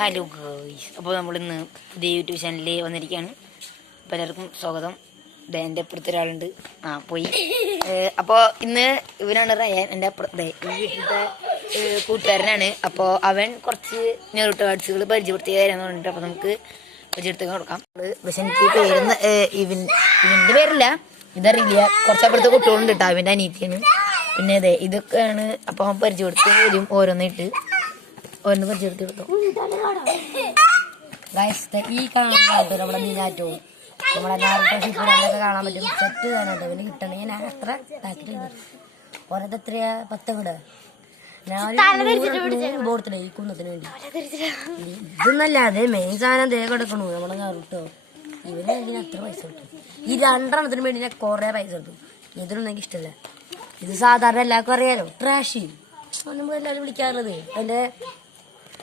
Hello guys അപ്പോൾ നമ്മൾ ഇന്ന് പുതിയ യൂട്യൂബ് ചാനലിൽ വന്നിരിക്കുകയാണ്. പലർക്കും സ്വാഗതം. ദേ എന്റെ അപ്പുറത്ത് ഒരാളുണ്ട്. ആ പോയി. അപ്പോൾ ഇന്ന് ഇവനാണ് റയാൻ. എന്റെ അപ്പുറത്തെ വീട്ടിലത്തെ കൂട്ടുകാരനാണ്. അപ്പോൾ അവൻ കുറച്ച് നെറുട്ട് കാർഡ്സുകൾ പരിചയപ്പെടുത്തി തരാന്ന് പറഞ്ഞിട്ട് അപ്പോൾ നമുക്ക് പരിചയപ്പെടുത്തി കൊടുക്കാം. പക്ഷെ എനിക്ക് പേരുന്ന ഇവൻ ഇവന്റെ പേരില്ല. ഇതറിയില്ല. കുറച്ച് കുറച്ചപ്പുറത്തെ കുട്ടികളുണ്ട് കേട്ടോ അവന്റെ അനീത്തിയാണ് പിന്നെ അതെ ഇതൊക്കെയാണ് അപ്പോൾ അവൻ പരിചയപ്പെടുത്തി. വരും ഓരോന്നിട്ട് പരിചയപ്പെടുത്തി കൊടുത്തു. ഗൈസ് ഈ നമ്മുടെ മീനാറ്റവും നമ്മുടെ നാരട്ടോ ഷിപ്പിലൊക്കെ കാണാൻ പറ്റും. സെറ്റ് തന്നെ പിന്നെ കിട്ടണേ. ഞാൻ അത്ര ഇതാക്കിയിട്ടുണ്ട്. ഓരോ എത്രയാ? പത്ത് കൂടെ ബോർത്തില്ല ഈ കുന്നത്തിന് വേണ്ടി. ഇതൊന്നല്ല അതേ മെയിൻ സാധനം ദേ കൊടുക്കണു. നമ്മുടെ നാറുട്ടോ ഇവന് ഇതിന് അത്ര പൈസ കിട്ടും. ഈ രണ്ടെണ്ണത്തിന് വേണ്ടി ഞാൻ കൊറേ പൈസ കിട്ടും. ഇതിനൊന്നും എനിക്ക് ഇഷ്ടമല്ല ഇത് സാധാരണ എല്ലാവർക്കും അറിയാലോ. ട്രാഷി നമ്മൾ എല്ലാവരും വിളിക്കാറുള്ളത്. അതിന്റെ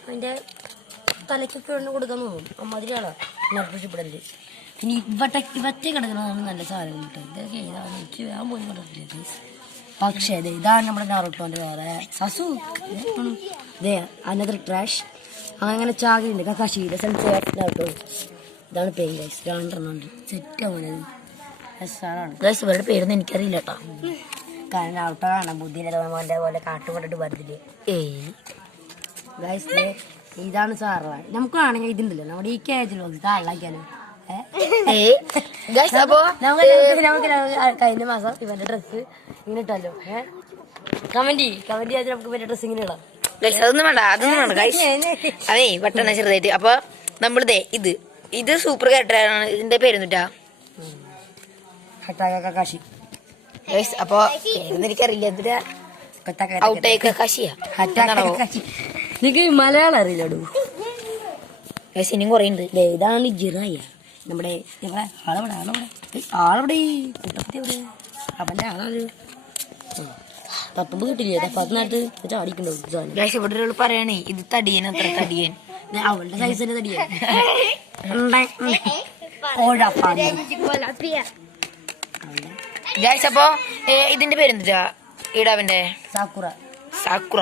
അതിന്റെ തലയ്ക്കൊക്കെ എണ്ണ കൊടുക്കാൻ തോന്നും. അമ്മാതിരിയാണ് നർപ്പിച്ചിപ്പെടൽ പിന്നെ ഇവട്ടെ ഇവത്തെ കിടക്കുന്നതാണ് നല്ല സാധനം കിട്ടും. ഇതൊക്കെ ഇതാണ് എനിക്ക് വേഗം പോയി കണ്ടിട്ടില്ല പക്ഷേ അതെ ഇതാണ് നമ്മുടെ നാറുട്ടോന്റെ വേറെ സസു. ദേ അനദർ ട്രാഷ് അങ്ങനെ ചാകയുണ്ട്. കക്കാശിയുടെ നാട്ടോ ഇതാണ് പേര് ഗൈസ് രണ്ടെണ്ണം ഉണ്ട് സെറ്റ് ആവുന്നത് ഗൈസ് ഇവരുടെ പേരൊന്നും എനിക്കറിയില്ല കേട്ടോ. കാരണം ഔട്ടോ കാണാൻ ബുദ്ധിയിലെ പോലെ കാട്ടുകൊണ്ടിട്ട് വരുന്നില്ലേ ഏയ്. ഗൈസ് ഇതാണ് സാറ്. നമുക്ക് വേണമെങ്കിൽ ഇതുണ്ടല്ലോ. നമ്മുടെ ഈ കേജിൽ അപ്പോ നമുക്ക് നമുക്ക് കഴിഞ്ഞ മാസം ഇവന്റെ ഡ്രസ് ഇങ്ങനെ ഇട്ടല്ലോ. കമന്റ് കമന്റ് ചെയ്താൽ നമുക്ക് ഇവന്റെ ഡ്രസ് ഇങ്ങനെ ഇടാം. അതൊന്നും വേണ്ട. അതൊന്നും വേണ്ട അതേ പെട്ടെന്ന് ചെറുതായിട്ട്. അപ്പൊ നമ്മളിതേ ഇത്. ഇത് സൂപ്പർ ക്യാരക്ടറാണ് ഇതിന്റെ പേര് കാശി അപ്പൊ എനിക്കറിയില്ല. എന്തിനാ ഔട്ടേക്ക് കശിയാ നിനക്ക് മലയാളം അറിയില്ലടൂ. പക്ഷെ ഇനിയും കുറേ ഉണ്ട് ദേ ഇതാണ് ജിറായ നമ്മുടെ ഞങ്ങളെ ആളവിടെ ആളവിടെ? ആളവിടെ? കുട്ടപ്പത്തി എവിടെ? അവന്റെ ആളൊരു പത്തൊമ്പത് കിട്ടില്ല? പതിനാലത്ത് ചാടിക്കണ്ടാവും ഇവിടെ ഒരാൾ പറയണേ ഇത് തടിയൻ അത്ര തടിയൻ. അവളുടെ സൈസ് തന്നെ ഓഴപ്പാണ് ഗൈസ് അപ്പൊ ഇതിന്റെ പേരെന്താ ഈടാവിന്റെ? സാക്കുറ. സാക്കുറ.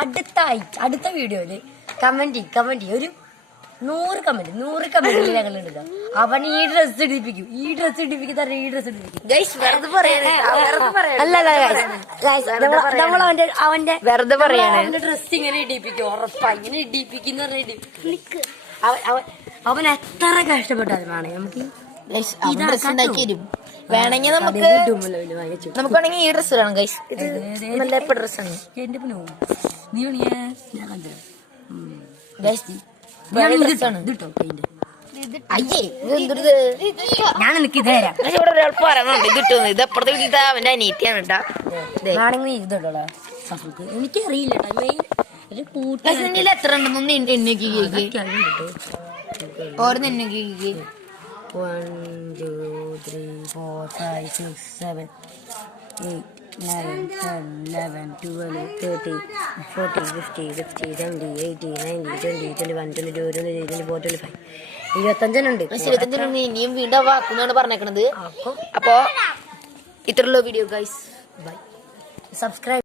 അടുത്ത അടുത്ത വീഡിയോയിൽ കമന്റ് കമന്റ് ഒരു നൂറ് കമന്റ് നൂറ് കമന്റ് ഞങ്ങൾ ഇടുക അവൻ ഈ ഡ്രസ് ഇടിപ്പിക്കും. ഈ ഡ്രസ് ഇടിപ്പിക്കും ഈ ഡ്രസ് ഇടിപ്പിക്കും. അല്ല നമ്മൾ അവന്റെ അവന്റെ വെറുതെ പറയാണ് അവന്റെ ഡ്രസ് ഇങ്ങനെ ഇടിപ്പിക്കും. ഉറപ്പാ ഇങ്ങനെ ഇടിപ്പിക്കുന്ന അവൻ എത്ര കഷ്ടപ്പെട്ടാലും വേണേ. നമുക്ക് ഇതാക്കി തരും വേണമെങ്കിൽ നമുക്ക് നമുക്ക് വേണമെങ്കിൽ ഈ ഡ്രസ് വേണം ഗൈസ് ഇത് നല്ല ഡ്രസ്സാണ് ഞാൻ ഡ്രസ്സാണ് നിനക്ക് ഇത് തരാം. ഇവിടെ ഒരാൾ പറയുന്നുണ്ട് ഇത് കിട്ടുന്നു ഇത് അവന്റെ അനിയത്തിയാണ് കേട്ടാ. എനിക്കറിയില്ല എത്ര ഉണ്ടെന്നൊന്ന് എണ്ണ- ഓരോന്ന് എണ്ണയ്ക്ക് കേക്ക് two, three, four, five, six, seven, eight, nine, ten, eleven, twelve, thirteen, fourteen, fifteen, fifty sixty eighteen, nineteen, twenty, twenty-one, twenty-two, twenty-three, twenty-four, twenty-five. Five ഇരുപത്തഞ്ചെണ്ണുണ്ട് ഇനിയും വീണ്ടും വാക്കുന്നാണ് പറഞ്ഞേക്കണത് അപ്പോ ഇത്രയുള്ള വീഡിയോ ഗൈസ് ബൈ സബ്സ്ക്രൈബ്